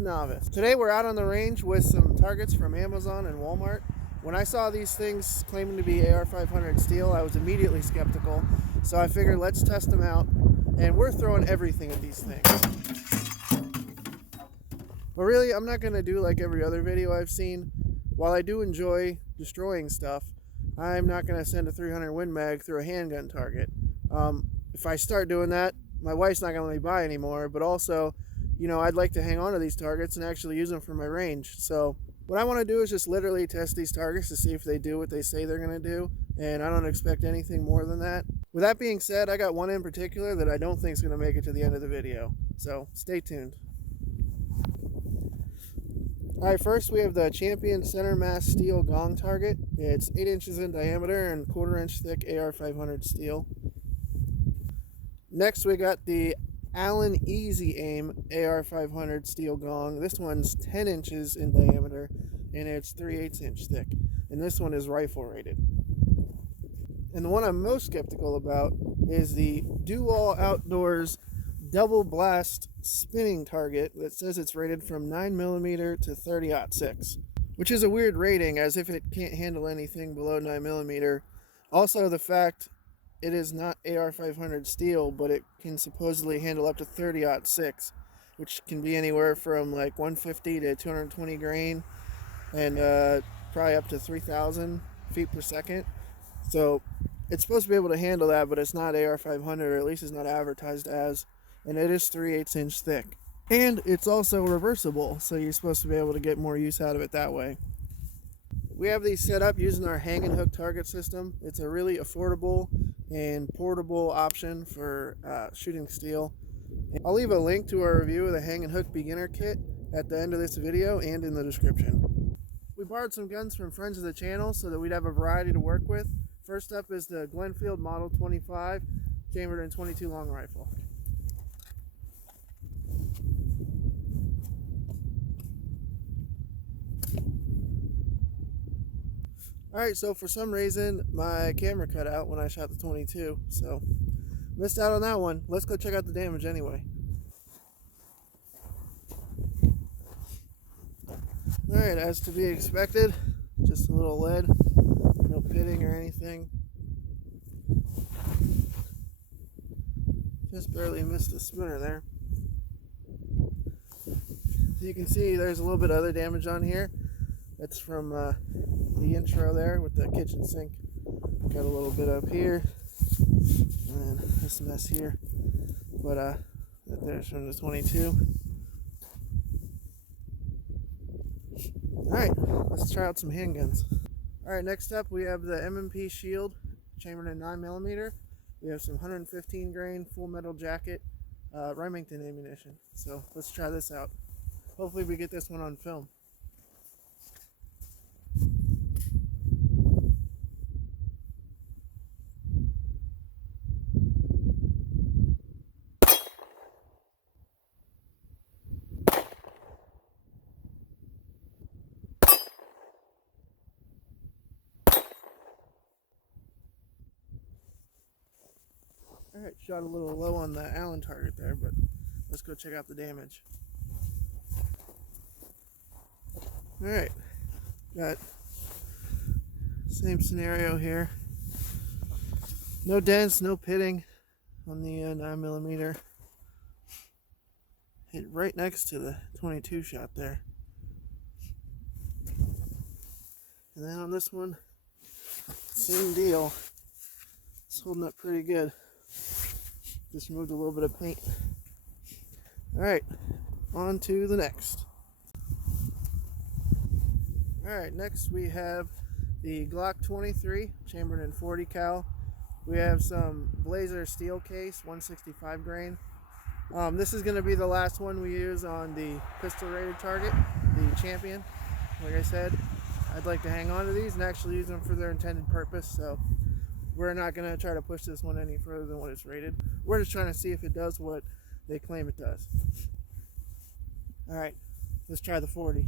the novice. Today we're out on the range with some targets from Amazon and Walmart. When I saw these things claiming to be AR-500 steel, I was immediately skeptical. So I figured let's test them out, and we're throwing everything at these things. But really, I'm not going to do like every other video I've seen. While I do enjoy destroying stuff, I'm not going to send a 300 Win Mag through a handgun target. If I start doing that, my wife's not going to let me buy anymore, but also, you know, I'd like to hang on to these targets and actually use them for my range. So what I want to do is just literally test these targets to see if they do what they say they're going to do, and I don't expect anything more than that. With that being said, I got one in particular that I don't think is going to make it to the end of the video, so stay tuned. Alright, first we have the Champion Center Mass Steel Gong target. It's 8 inches in diameter and 1/4 inch thick AR-500 steel. Next we got the Allen Easy Aim AR-500 steel gong. This one's 10 inches in diameter and it's 3/8 inch thick. And this one is rifle rated. And the one I'm most skeptical about is the Do-All Outdoors Double Blast spinning target that says it's rated from 9mm to 30-06, which is a weird rating as if it can't handle anything below 9mm. Also the fact it is not AR-500 steel, but it can supposedly handle up to 30-06, which can be anywhere from like 150 to 220 grain and probably up to 3,000 feet per second. So it's supposed to be able to handle that, but it's not AR-500, or at least it's not advertised as, and it is 3/8 inch thick. And it's also reversible, so you're supposed to be able to get more use out of it that way. We have these set up using our hang and hook target system. It's a really affordable and portable option for shooting steel. I'll leave a link to our review of the hang and hook beginner kit at the end of this video and in the description. We borrowed some guns from friends of the channel so that we'd have a variety to work with. First up is the Glenfield Model 25 chambered in .22 long rifle. Alright, so for some reason my camera cut out when I shot the .22, so missed out on that one. Let's go check out the damage anyway. Alright, as to be expected, just a little lead, no pitting or anything. Just barely missed the splinter there. As you can see, there's a little bit of other damage on here. That's from the intro there with the kitchen sink. Got a little bit up here, and then this mess here. But there's from the .22. Alright, let's try out some handguns. Alright, next up we have the M&P Shield, chambered in 9mm. We have some 115 grain full metal jacket Remington ammunition. So let's try this out. Hopefully we get this one on film. Alright, shot a little low on the Allen target there, but let's go check out the damage. Alright, got same scenario here. No dents, no pitting on the 9mm. Hit right next to the .22 shot there. And then on this one, same deal. It's holding up pretty good. Just removed a little bit of paint. Alright, on to the next. Alright, next we have the Glock 23 chambered in .40 cal. We have some Blazer steel case, 165 grain. This is going to be the last one we use on the pistol rated target, the Champion. Like I said, I'd like to hang on to these and actually use them for their intended purpose, so we're not going to try to push this one any further than what it's rated. We're just trying to see if it does what they claim it does. Alright, let's try the .40.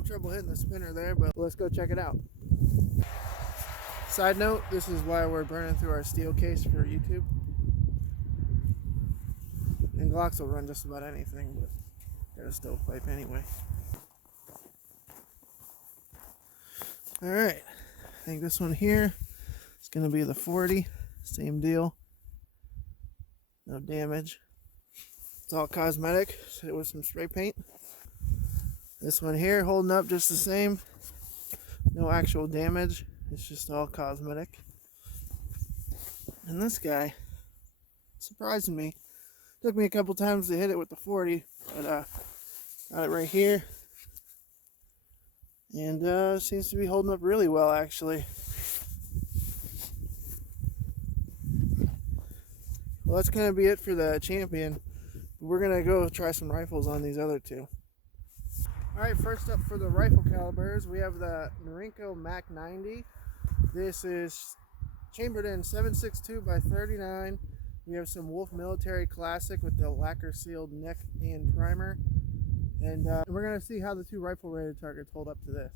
little trouble hitting the spinner there, but let's go check it out. Side note, this is why we're burning through our steel case for YouTube. And Glocks will run just about anything, but got a stovepipe anyway. Alright, I think this one here is going to be the 40. Same deal. No damage. It's all cosmetic. Hit it with some spray paint. This one here holding up just the same. No actual damage. It's just all cosmetic. And this guy surprised me. Took me a couple times to hit it with the 40, but got it right here. And seems to be holding up really well, actually. Well, that's going to be it for the Champion. We're going to go try some rifles on these other two. Alright, first up for the rifle calibers, we have the Norinco Mac 90. This is chambered in 7.62 by 39. We have some Wolf Military Classic with the lacquer sealed neck and primer. And we're going to see how the two rifle rated targets hold up to this.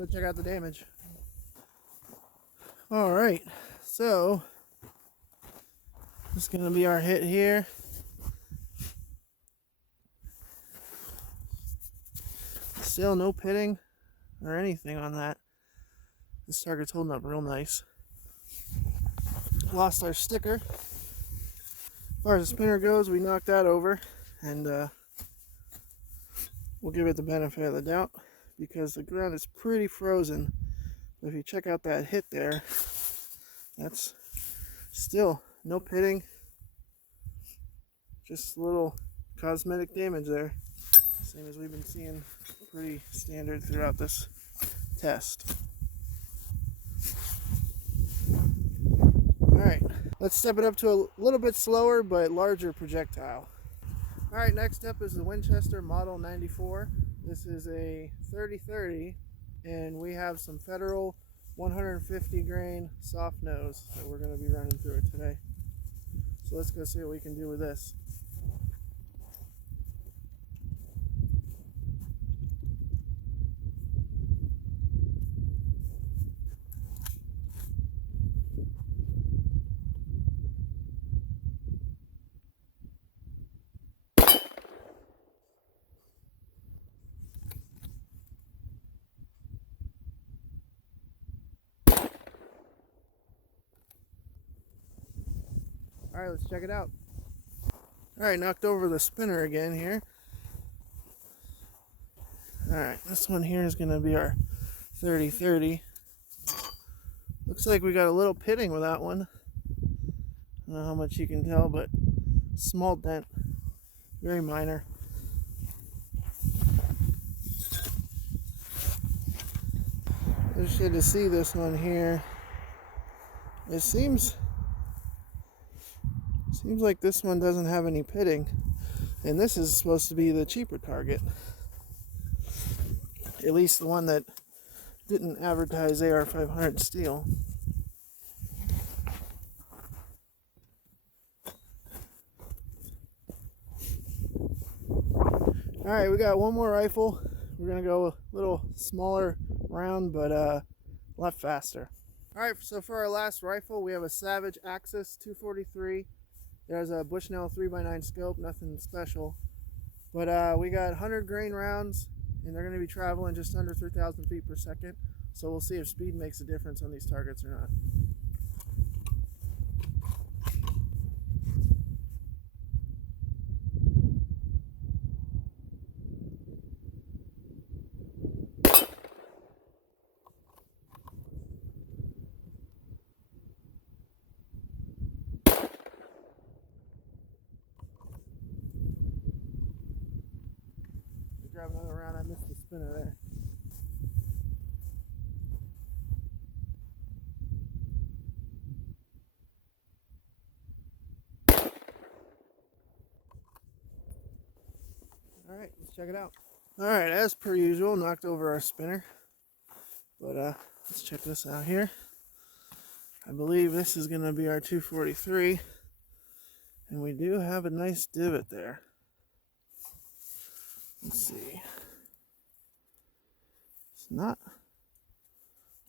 Let's go check out the damage. Alright, so this is going to be our hit here. Still no pitting or anything on that. This target's holding up real nice. Lost our sticker. As far as the spinner goes, we knocked that over, and we'll give it the benefit of the doubt because the ground is pretty frozen. But if you check out that hit there, that's still no pitting, just a little cosmetic damage there. Same as we've been seeing pretty standard throughout this test. Alright, let's step it up to a little bit slower but larger projectile. Alright, next up is the Winchester Model 94. This is a 30-30, and we have some Federal 150 grain soft nose that we're going to be running through it today. So let's go see what we can do with this. Alright, let's check it out. Alright, knocked over the spinner again here. Alright, this one here is going to be our 30-30. Looks like we got a little pitting with that one. I don't know how much you can tell, but small dent. Very minor. Interested to see this one here. It seems like this one doesn't have any pitting, and this is supposed to be the cheaper target, at least the one that didn't advertise AR500 steel. Alright, we got one more rifle. We're gonna go a little smaller round, but a lot faster. Alright, so for our last rifle, we have a Savage Axis 243. There's a Bushnell 3x9 scope, nothing special. But we got 100 grain rounds, and they're going to be traveling just under 3,000 feet per second. So we'll see if speed makes a difference on these targets or not. Grab another round. I missed the spinner there. check it out. Alright, as per usual, knocked over our spinner. But let's check this out here. I believe this is going to be our 243. And we do have a nice divot there. Let's see.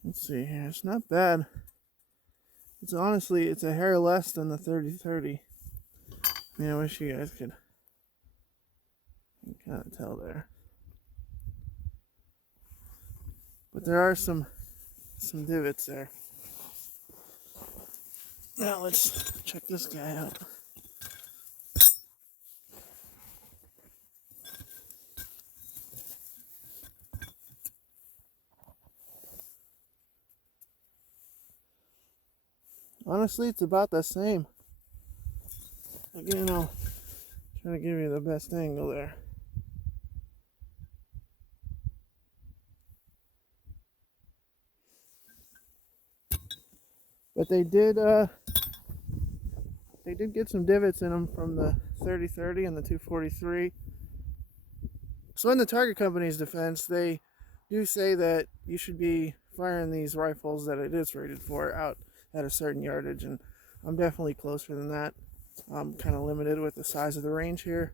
Let's see here. It's not bad. It's honestly, it's a hair less than the 30-30. I mean, I wish you guys could kind of tell there. But there are some divots there. Now let's check this guy out. Honestly, it's about the same. Again, I'll try to give you the best angle there. But they did get some divots in them from the 30-30 and the 243. So in the target company's defense, they do say that you should be firing these rifles that it is rated for out at a certain yardage, and I'm definitely closer than that. I'm kind of limited with the size of the range here.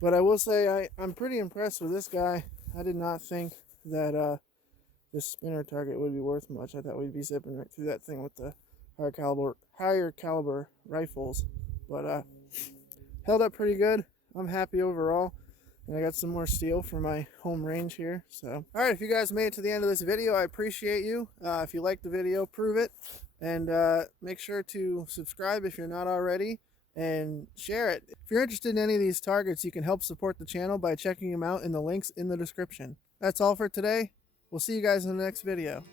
But I will say I'm pretty impressed with this guy. I did not think that this spinner target would be worth much. I thought we'd be zipping right through that thing with the higher caliber rifles. But held up pretty good. I'm happy overall. And I got some more steel for my home range here. So, all right, if you guys made it to the end of this video, I appreciate you. If you liked the video, prove it. And make sure to subscribe if you're not already, and share it. If you're interested in any of these targets, you can help support the channel by checking them out in the links in the description. That's all for today. We'll see you guys in the next video.